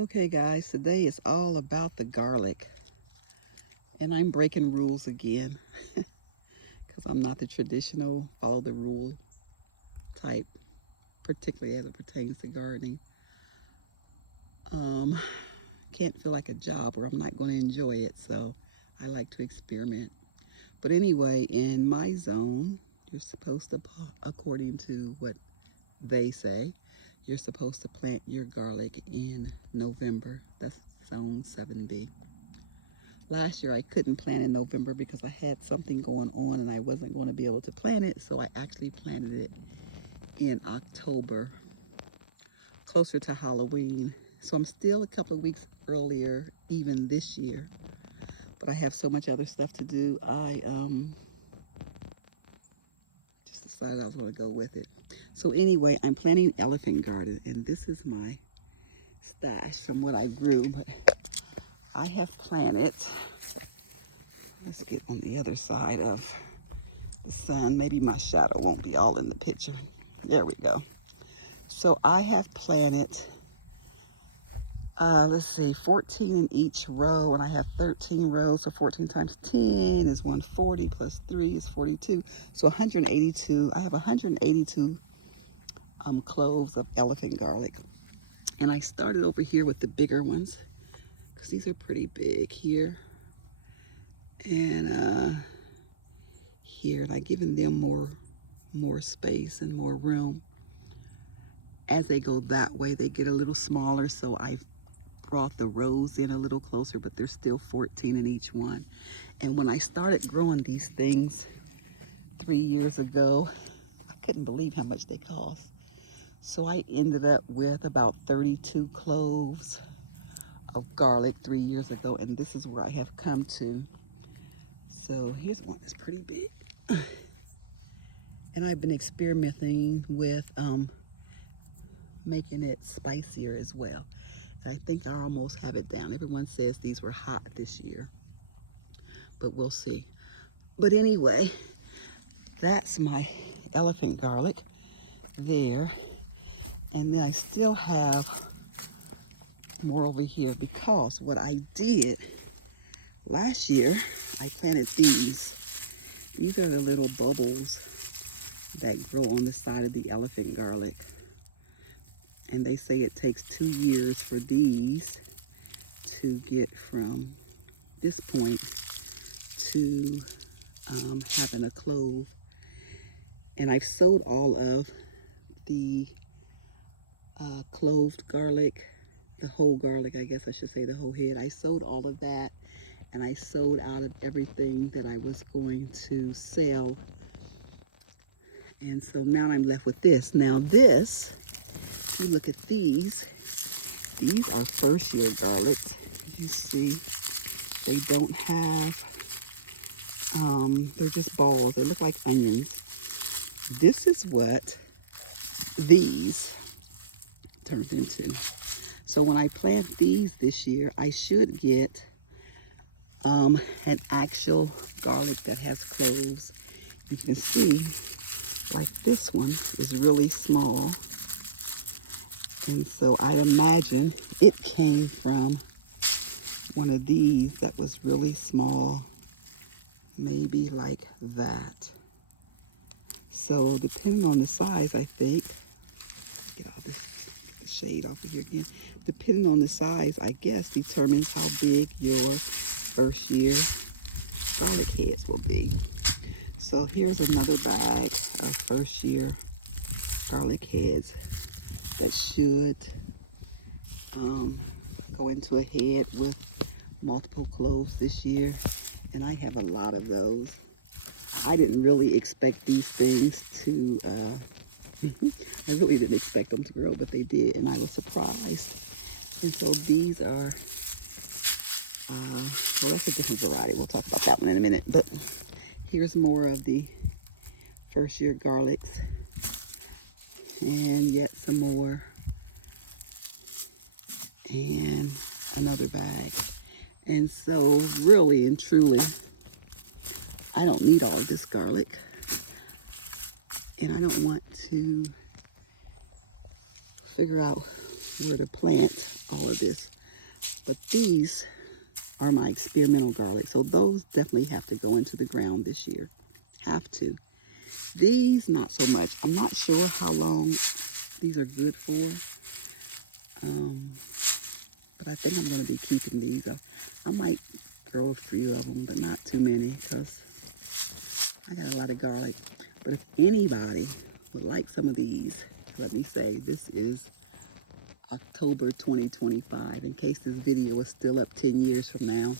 Okay guys, today is all about the garlic, and I'm breaking rules again because I'm not the traditional follow the rule type, particularly as it pertains to gardening. Um, can't feel like a job or I'm not going to enjoy it, so I like to experiment. But anyway, in my zone, you're supposed to, according to what they say, you're supposed to plant your garlic in November. That's zone 7B. Last year I couldn't plant in November because I had something going on and I wasn't going to be able to plant it, so I actually planted it in October, closer to Halloween. So I'm still a couple of weeks earlier even this year, but I have so much other stuff to do. I just decided I was going to go with it. So anyway, I'm planting an elephant garden, and this is my stash from what I grew, but I have planted, let's get on the other side of the sun. Maybe my shadow won't be all in the picture. There we go. So I have planted, let's see, 14 in each row, and I have 13 rows. So 14 times 10 is 140, plus 3 is 42. So 182. I have 182 cloves of elephant garlic. And I started over here with the bigger ones because these are pretty big here. And here, and I've given them more space and more room. As they go that way, they get a little smaller, so I've brought the rows in a little closer, but there's still 14 in each one. And when I started growing these things 3 years ago, I couldn't believe how much they cost. So I ended up with about 32 cloves of garlic 3 years ago, and this is where I have come to. So here's one that's pretty big. And I've been experimenting with making it spicier as well. I think I almost have it down. Everyone says these were hot this year, but we'll see. But anyway, that's my elephant garlic there. And then I still have more over here because what I did last year, I planted these. These are the little bubbles that grow on the side of the elephant garlic. And they say it takes 2 years for these to get from this point to having a clove. And I've sowed all of the cloved garlic, the whole garlic, I guess I should say, the whole head. I sowed all of that, and I sowed out of everything that I was going to sell. And so now I'm left with this. Now this, if you look at these are first year garlic. You see, they don't have, they're just balls. They look like onions. This is what these turned into. So when I plant these this year, I should get an actual garlic that has cloves. You can see, like this one is really small. And so I'd imagine it came from one of these that was really small, maybe like that. So depending on the size, I think, get all this shade off of here again. Depending on the size, I guess, determines how big your first year garlic heads will be. So here's another bag of first year garlic heads that should go into a head with multiple cloves this year. And I have a lot of those. I didn't really expect these things to, I really didn't expect them to grow, but they did, and I was surprised. And so these are, well, that's a different variety. We'll talk about that one in a minute. But here's more of the first year garlics, and yet some more, and another bag. And so really and truly, I don't need all of this garlic, and I don't want to figure out where to plant all of this. But these are my experimental garlic. So those definitely have to go into the ground this year. Have to. These, not so much. I'm not sure how long these are good for. But I think I'm going to be keeping these. I might grow a few of them, but not too many because I got a lot of garlic. But if anybody would like some of these, let me say this is October 2025, in case this video is still up 10 years from now.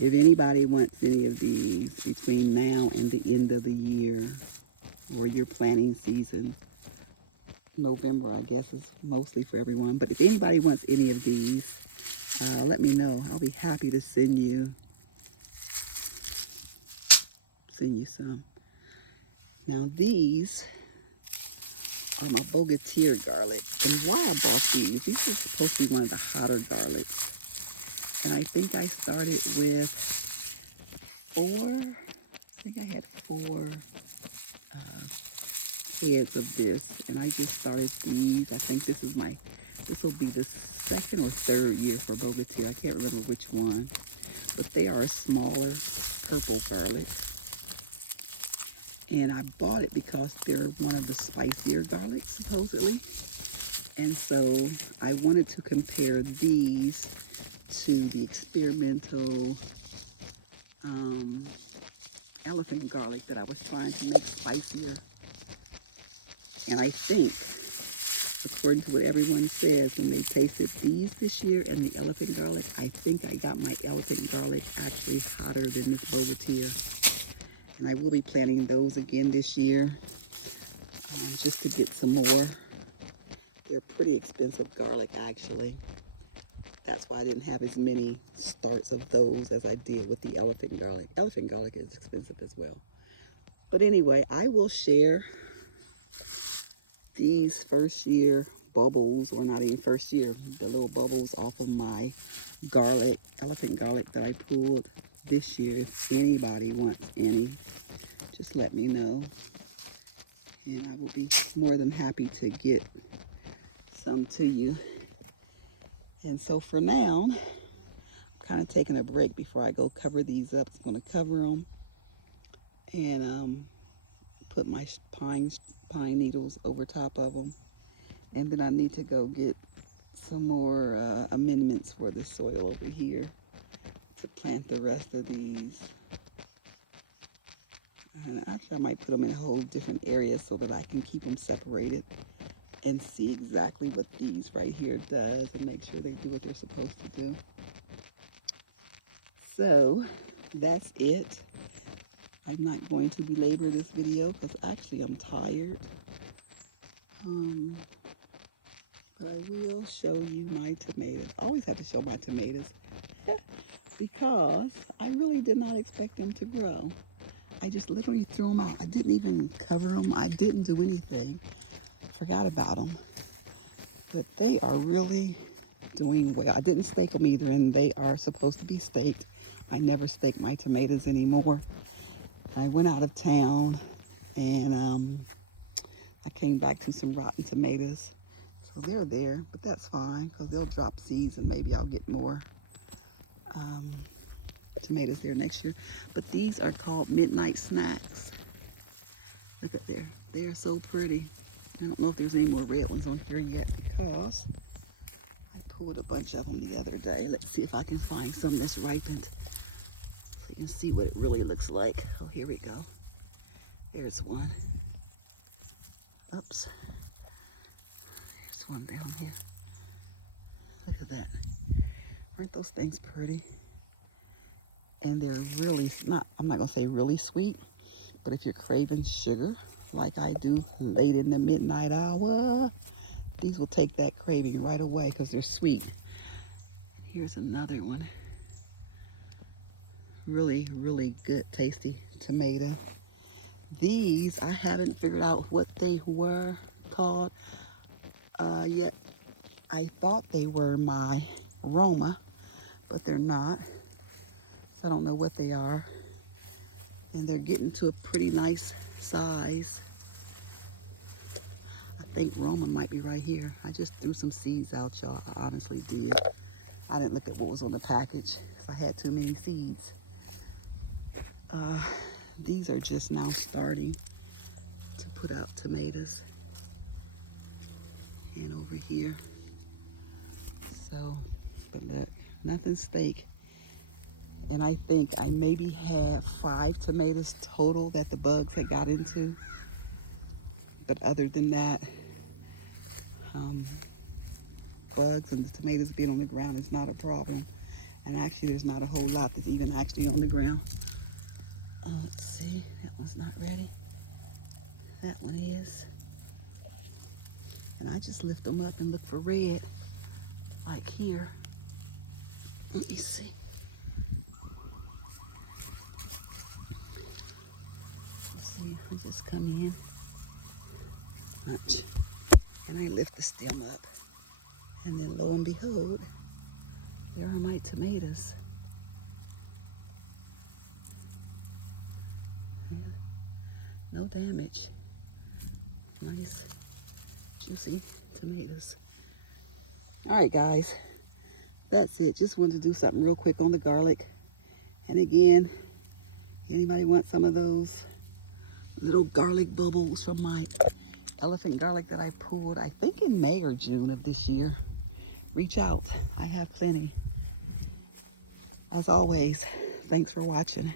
If anybody wants any of these between now and the end of the year, or your planting season, November I guess is mostly for everyone, but if anybody wants any of these, let me know. I'll be happy to send you some. Now these are my Bogatir garlic. And why I bought these are supposed to be one of the hotter garlics. And I think I started with 4, I think I had 4 heads of this. And I just started these. I think this will be the 2nd or 3rd year for Bogatir. I can't remember which one. But they are a smaller purple garlic. And I bought it because they're one of the spicier garlics, supposedly. And so I wanted to compare these to the experimental elephant garlic that I was trying to make spicier. And I think, according to what everyone says, when they tasted these this year and the elephant garlic, I think I got my elephant garlic actually hotter than this Bogatir. And I will be planting those again this year, just to get some more. They're pretty expensive garlic, actually. That's why I didn't have as many starts of those as I did with the elephant garlic. Elephant garlic is expensive as well. But anyway, I will share these first year bubbles, or not even first year, the little bubbles off of my garlic, elephant garlic that I pulled this year. If anybody wants any, just let me know. And I will be more than happy to get some to you. And so for now, I'm kind of taking a break before I go cover these up. I'm going to cover them and put my pine needles over top of them. And then I need to go get some more amendments for the soil over here to plant the rest of these. And actually I might put them in a whole different area so that I can keep them separated and see exactly what these right here does and make sure they do what they're supposed to do. So that's it. I'm not going to belabor this video because actually I'm tired. But I will show you my tomatoes. I always have to show my tomatoes because I really did not expect them to grow. I just literally threw them out. I didn't even cover them. I didn't do anything. Forgot about them. But they are really doing well. I didn't stake them either, and they are supposed to be staked. I never stake my tomatoes anymore. I went out of town, and I came back to some rotten tomatoes. So they're there, but that's fine because they'll drop seeds and maybe I'll get more tomatoes there next year. But these are called Midnight Snacks. Look at there. They are so pretty. I don't know if there's any more red ones on here yet because I pulled a bunch of them the other day. Let's see if I can find some that's ripened so you can see what it really looks like. Oh, here we go. There's one. Oops. There's one down here. Look at that. Aren't those things pretty? And they're really not, I'm not gonna say really sweet, but if you're craving sugar like I do late in the midnight hour, these will take that craving right away because they're sweet. Here's another one. Really, really good, tasty tomato. These, I haven't figured out what they were called yet. I thought they were my Roma, but they're not. So I don't know what they are. And they're getting to a pretty nice size. I think Roma might be right here. I just threw some seeds out, y'all. I honestly did. I didn't look at what was on the package because I had too many seeds. These are just now starting to put out tomatoes. And over here. So, but look, nothing's fake. And I think I maybe had 5 tomatoes total that the bugs had got into. But other than that, bugs and the tomatoes being on the ground is not a problem. And actually, there's not a whole lot that's even actually on the ground. Let's see, that one's not ready. That one is. And I just lift them up and look for red, like here. Let me see. Let's see, I just come in, punch, and I lift the stem up. And then lo and behold, there are my tomatoes. And no damage. Nice, juicy tomatoes. All right, guys, that's it. Just wanted to do something real quick on the garlic. And again, anybody want some of those little garlic bubbles from my elephant garlic that I pulled, I think in May or June of this year? Reach out. I have plenty. As always, thanks for watching.